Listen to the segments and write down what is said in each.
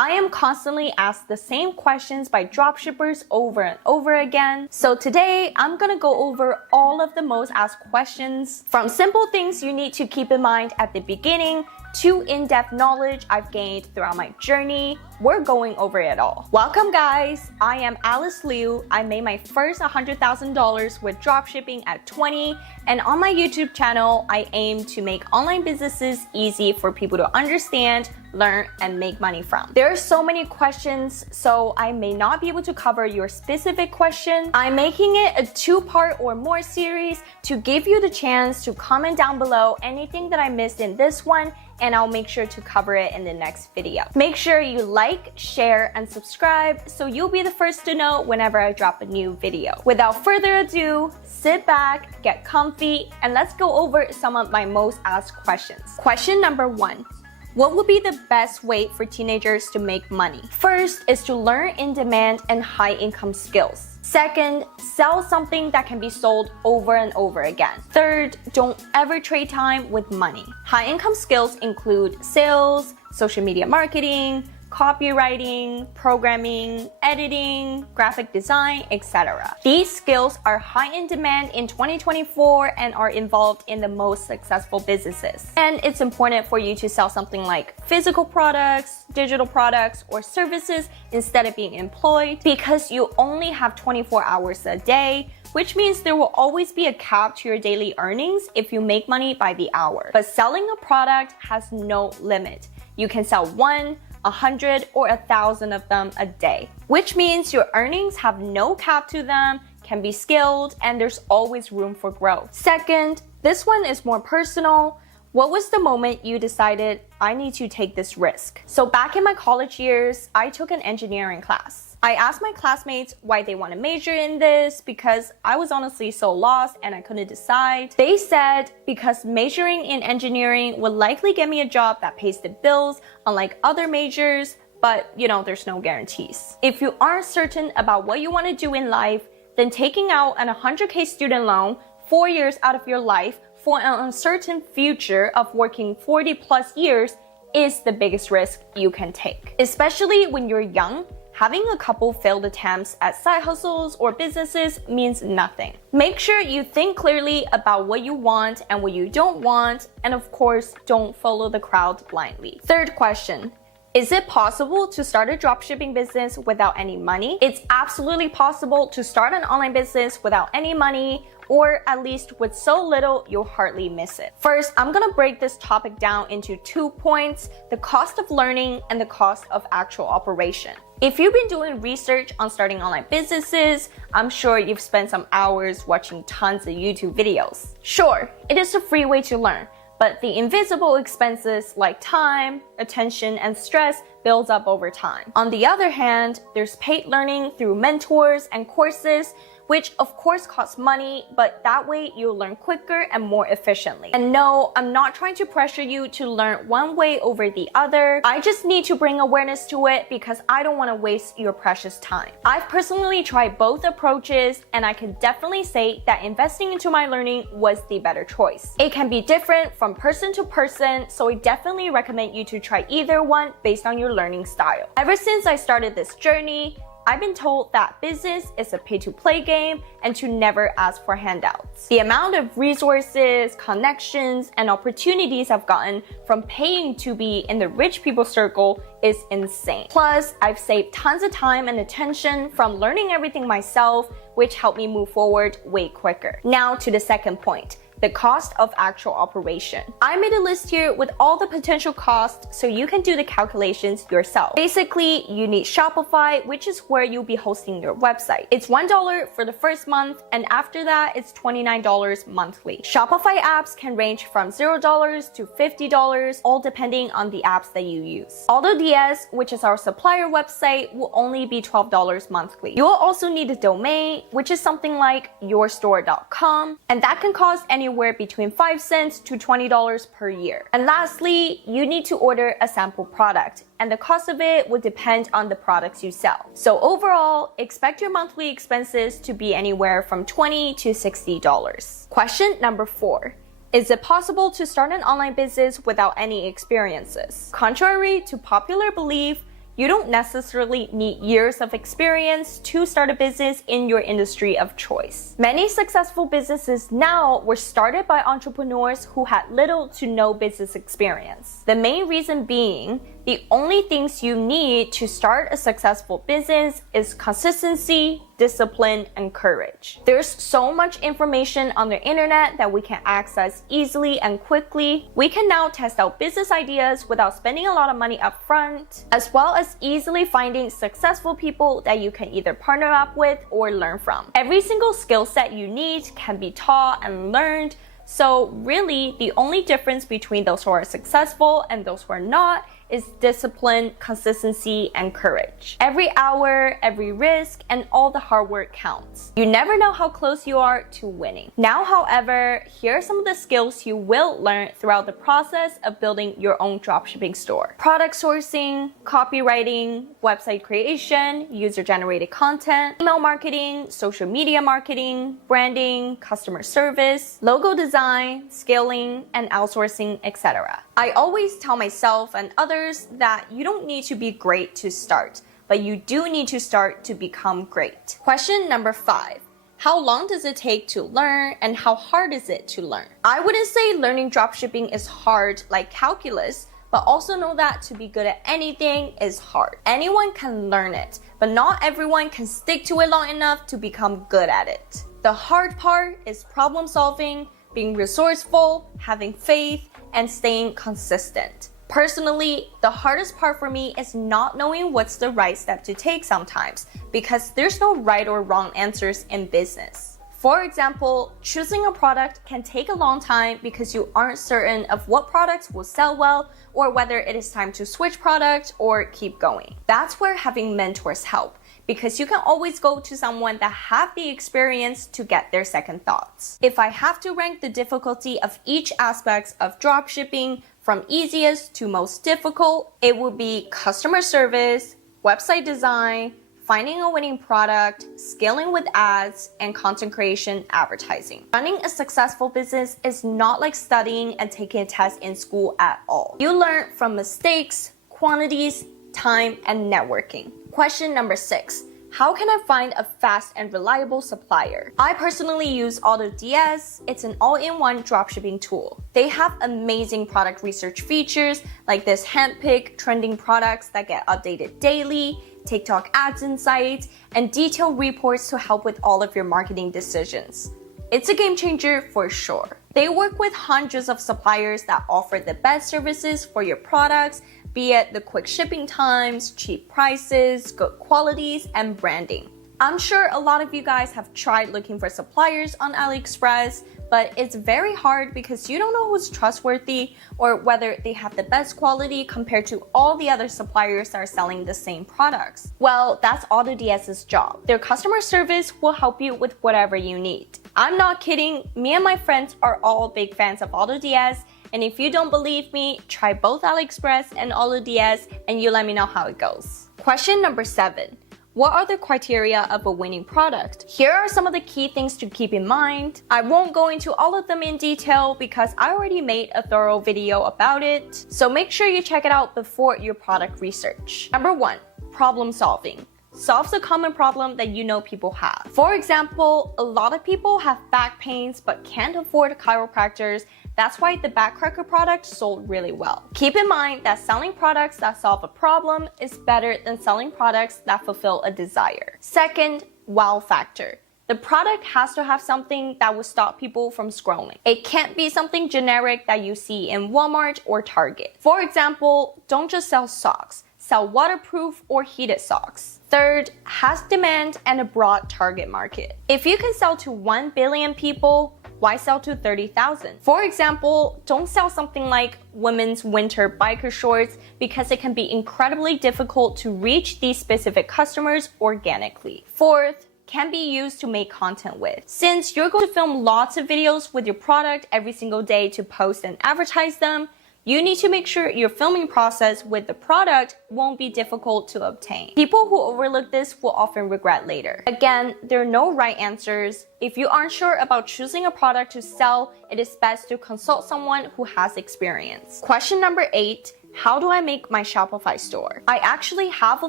I am constantly asked the same questions by dropshippers over and over again. So today, I'm gonna go over all of the most asked questions, from simple things you need to keep in mind at the beginning to in-depth knowledge I've gained throughout my journey. We're going over it all. Welcome guys, I am Alice Liu. I made my first $100,000 with dropshipping at 20, and on my YouTube channel, I aim to make online businesses easy for people to understand, learn, and make money from. There are so many questions, so I may not be able to cover your specific question. I'm making it a 2-part or more series to give you the chance to comment down below anything that I missed in this one, and I'll make sure to cover it in the next video. Make sure you like, share, and subscribe so you'll be the first to know whenever I drop a new video. Without further ado, sit back, get comfy, and let's go over some of my most asked questions. Question number 1. What would be the best way for teenagers to make money? First is to learn in-demand and high-income skills. Second, sell something that can be sold over and over again. Third, don't ever trade time with money. High-income skills include sales, social media marketing, copywriting, programming, editing, graphic design, etc. These skills are high in demand in 2024 and are involved in the most successful businesses. And it's important for you to sell something like physical products, digital products, or services instead of being employed, because you only have 24 hours a day, which means there will always be a cap to your daily earnings if you make money by the hour. But selling a product has no limit. You can sell 1, 100, or 1,000 of them a day, which means your earnings have no cap to them, can be scaled, and there's always room for growth. Second, this one is more personal. What was the moment you decided, I need to take this risk? So back in my college years, I took an engineering class. I asked my classmates why they want to major in this because I was honestly so lost and I couldn't decide. They said because majoring in engineering would likely get me a job that pays the bills, unlike other majors, but there's no guarantees. If you aren't certain about what you want to do in life, then taking out an 100K student loan 4 years out of your life for an uncertain future of working 40 plus years is the biggest risk you can take. Especially when you're young, having a couple failed attempts at side hustles or businesses means nothing. Make sure you think clearly about what you want and what you don't want, and of course, don't follow the crowd blindly. Third question. Is it possible to start a dropshipping business without any money? It's absolutely possible to start an online business without any money, or at least with so little you'll hardly miss it. First, I'm gonna break this topic down into 2 points: the cost of learning and the cost of actual operation. If you've been doing research on starting online businesses, I'm sure you've spent some hours watching tons of YouTube videos. Sure, it is a free way to learn, but the invisible expenses like time, attention, and stress builds up over time. On the other hand, there's paid learning through mentors and courses, which of course costs money, but that way you'll learn quicker and more efficiently. And no, I'm not trying to pressure you to learn one way over the other. I just need to bring awareness to it because I don't want to waste your precious time. I've personally tried both approaches, and I can definitely say that investing into my learning was the better choice. It can be different from person to person, so I definitely recommend you to try either one based on your learning style. Ever since I started this journey, I've been told that business is a pay-to-play game and to never ask for handouts. The amount of resources, connections, and opportunities I've gotten from paying to be in the rich people circle is insane. Plus, I've saved tons of time and attention from learning everything myself, which helped me move forward way quicker. Now to the second point. The cost of actual operation. I made a list here with all the potential costs so you can do the calculations yourself. Basically, you need Shopify, which is where you'll be hosting your website. It's $1 for the first month, and after that, it's $29 monthly. Shopify apps can range from $0 to $50, all depending on the apps that you use. AutoDS, which is our supplier website, will only be $12 monthly. You will also need a domain, which is something like yourstore.com, and that can cost anywhere between 5 cents to $20 per year. And lastly, you need to order a sample product, and the cost of it will depend on the products you sell. So overall, expect your monthly expenses to be anywhere from $20 to $60. Question number 4. Is it possible to start an online business without any experiences? Contrary to popular belief, You don't necessarily need years of experience to start a business in your industry of choice. Many successful businesses now were started by entrepreneurs who had little to no business experience. The main reason being, the only things you need to start a successful business is consistency, discipline, and courage. There's so much information on the internet that we can access easily and quickly. We can now test out business ideas without spending a lot of money up front, as well as easily finding successful people that you can either partner up with or learn from. Every single skill set you need can be taught and learned. So really, the only difference between those who are successful and those who are not is discipline, consistency, and courage. Every hour, every risk, and all the hard work counts. You never know how close you are to winning. Now, however, here are some of the skills you will learn throughout the process of building your own dropshipping store. Product sourcing, copywriting, website creation, user-generated content, email marketing, social media marketing, branding, customer service, logo design, scaling, and outsourcing, etc. I always tell myself and others that you don't need to be great to start, but you do need to start to become great. Question number 5. How long does it take to learn and how hard is it to learn? I wouldn't say learning dropshipping is hard like calculus, but also know that to be good at anything is hard. Anyone can learn it, but not everyone can stick to it long enough to become good at it. The hard part is problem solving, being resourceful, having faith, and staying consistent. Personally, the hardest part for me is not knowing what's the right step to take sometimes, because there's no right or wrong answers in business. For example, choosing a product can take a long time because you aren't certain of what products will sell well or whether it is time to switch product or keep going. That's where having mentors help, because you can always go to someone that have the experience to get their second thoughts. If I have to rank the difficulty of each aspect of dropshipping from easiest to most difficult, it would be customer service, website design, finding a winning product, scaling with ads, and content creation advertising. Running a successful business is not like studying and taking a test in school at all. You learn from mistakes, quantities, time, and networking. Question number 6. How can I find a fast and reliable supplier? I personally use AutoDS. It's an all-in-one dropshipping tool. They have amazing product research features like this handpick trending products that get updated daily, TikTok ads insights, and detailed reports to help with all of your marketing decisions. It's a game changer for sure. They work with hundreds of suppliers that offer the best services for your products, be it the quick shipping times, cheap prices, good qualities, and branding. I'm sure a lot of you guys have tried looking for suppliers on AliExpress, but it's very hard because you don't know who's trustworthy or whether they have the best quality compared to all the other suppliers that are selling the same products. Well, that's AutoDS's job. Their customer service will help you with whatever you need. I'm not kidding, me and my friends are all big fans of AutoDS, and if you don't believe me, try both AliExpress and AutoDS and you let me know how it goes. Question number 7. What are the criteria of a winning product? Here are some of the key things to keep in mind. I won't go into all of them in detail because I already made a thorough video about it, so make sure you check it out before your product research. Number 1, problem solving. Solves a common problem that you know people have. For example, a lot of people have back pains but can't afford chiropractors. That's why the backcracker product sold really well. Keep in mind that selling products that solve a problem is better than selling products that fulfill a desire. Second, wow factor. The product has to have something that will stop people from scrolling. It can't be something generic that you see in Walmart or Target. For example, don't just sell socks. Sell waterproof or heated socks. Third, has demand and a broad target market. If you can sell to 1 billion people, why sell to 30,000? For example, don't sell something like women's winter biker shorts because it can be incredibly difficult to reach these specific customers organically. Fourth, can be used to make content with. Since you're going to film lots of videos with your product every single day to post and advertise them, you need to make sure your filming process with the product won't be difficult to obtain. People who overlook this will often regret later. Again, there are no right answers. If you aren't sure about choosing a product to sell, it is best to consult someone who has experience. Question number 8, how do I make my Shopify store? I actually have a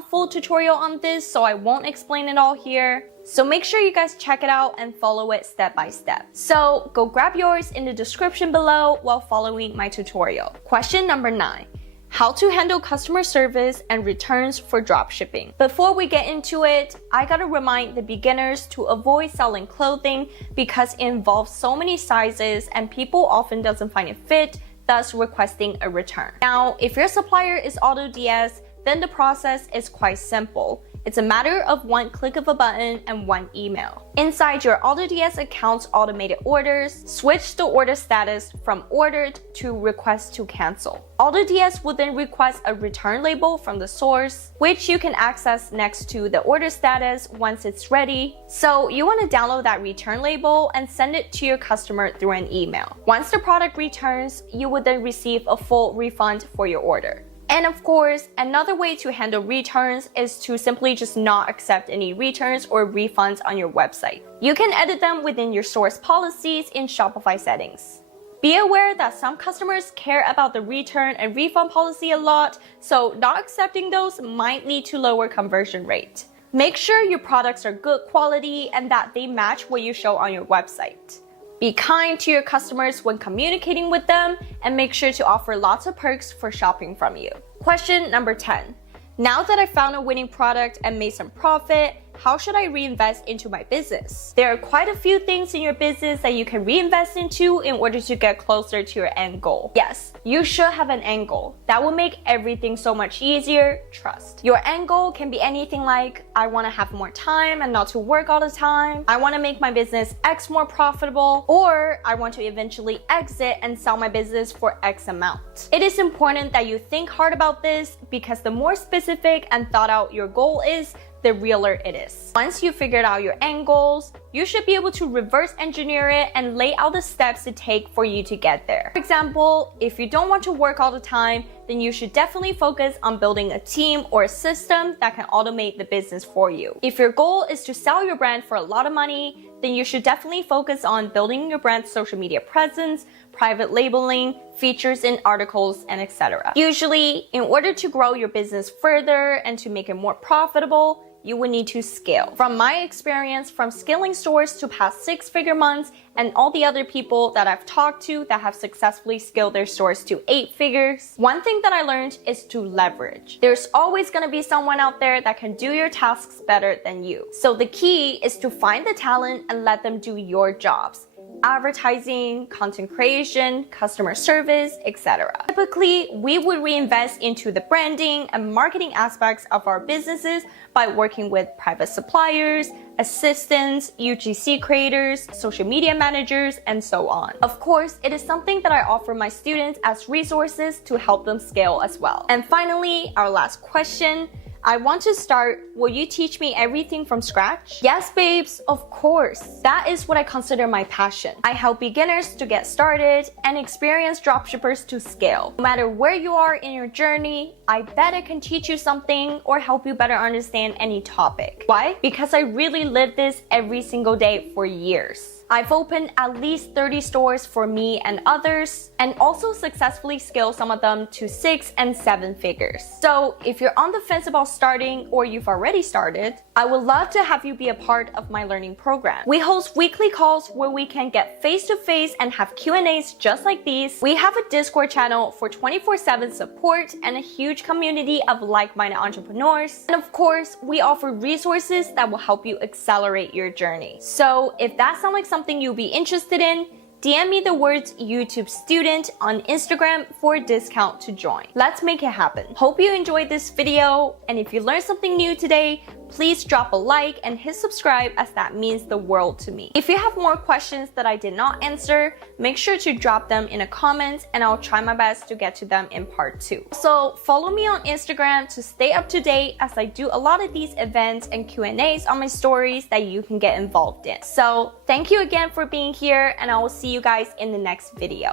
full tutorial on this, so I won't explain it all here. So make sure you guys check it out and follow it step by step. So go grab yours in the description below while following my tutorial. Question number 9. How to handle customer service and returns for dropshipping. Before we get into it, I gotta remind the beginners to avoid selling clothing because it involves so many sizes and people often doesn't find it fit, thus requesting a return. Now, if your supplier is AutoDS, then the process is quite simple. It's a matter of one click of a button and one email. Inside your AutoDS account's automated orders, switch the order status from ordered to request to cancel. AutoDS will then request a return label from the source, which you can access next to the order status once it's ready. So you want to download that return label and send it to your customer through an email. Once the product returns, you will then receive a full refund for your order. And of course, another way to handle returns is to simply just not accept any returns or refunds on your website. You can edit them within your source policies in Shopify settings. Be aware that some customers care about the return and refund policy a lot, so not accepting those might lead to lower conversion rate. Make sure your products are good quality and that they match what you show on your website. Be kind to your customers when communicating with them and make sure to offer lots of perks for shopping from you. Question number 10. Now that I found a winning product and made some profit, how should I reinvest into my business? There are quite a few things in your business that you can reinvest into in order to get closer to your end goal. Yes, you should have an end goal. That will make everything so much easier, trust. Your end goal can be anything like, I want to have more time and not to work all the time. I want to make my business X more profitable, or I want to eventually exit and sell my business for X amount. It is important that you think hard about this because the more specific and thought out your goal is, the realer it is. Once you figured out your end goals, you should be able to reverse engineer it and lay out the steps to take for you to get there. For example, if you don't want to work all the time, then you should definitely focus on building a team or a system that can automate the business for you. If your goal is to sell your brand for a lot of money, then you should definitely focus on building your brand's social media presence, private labeling, features in articles, and etc. Usually, in order to grow your business further and to make it more profitable, you will need to scale. From my experience, from scaling stores to past 6-figure months and all the other people that I've talked to that have successfully scaled their stores to 8 figures, one thing that I learned is to leverage. There's always gonna be someone out there that can do your tasks better than you. So the key is to find the talent and let them do your jobs. Advertising, content creation, customer service, etc. Typically, we would reinvest into the branding and marketing aspects of our businesses by working with private suppliers, assistants, UGC creators, social media managers, and so on. Of course, it is something that I offer my students as resources to help them scale as well. And finally, our last question. I want to start. Will you teach me everything from scratch? Yes, babes, of course. That is what I consider my passion. I help beginners to get started and experienced dropshippers to scale. No matter where you are in your journey, I bet I can teach you something or help you better understand any topic. Why? Because I really live this every single day for years. I've opened at least 30 stores for me and others, and also successfully scaled some of them to 6 and 7 figures. So if you're on the fence about starting or you've already started, I would love to have you be a part of my learning program. We host weekly calls where we can get face-to-face and have Q&As just like these. We have a Discord channel for 24/7 support and a huge community of like-minded entrepreneurs. And of course, we offer resources that will help you accelerate your journey. So if that sounds like something you'll be interested in, DM me the words YouTube student on Instagram for a discount to join. Let's make it happen. Hope you enjoyed this video, and if you learned something new today, please drop a like and hit subscribe as that means the world to me. If you have more questions that I did not answer, make sure to drop them in a comment and I'll try my best to get to them in part 2. So follow me on Instagram to stay up to date as I do a lot of these events and Q&As on my stories that you can get involved in. So thank you again for being here, and I will see you guys in the next video.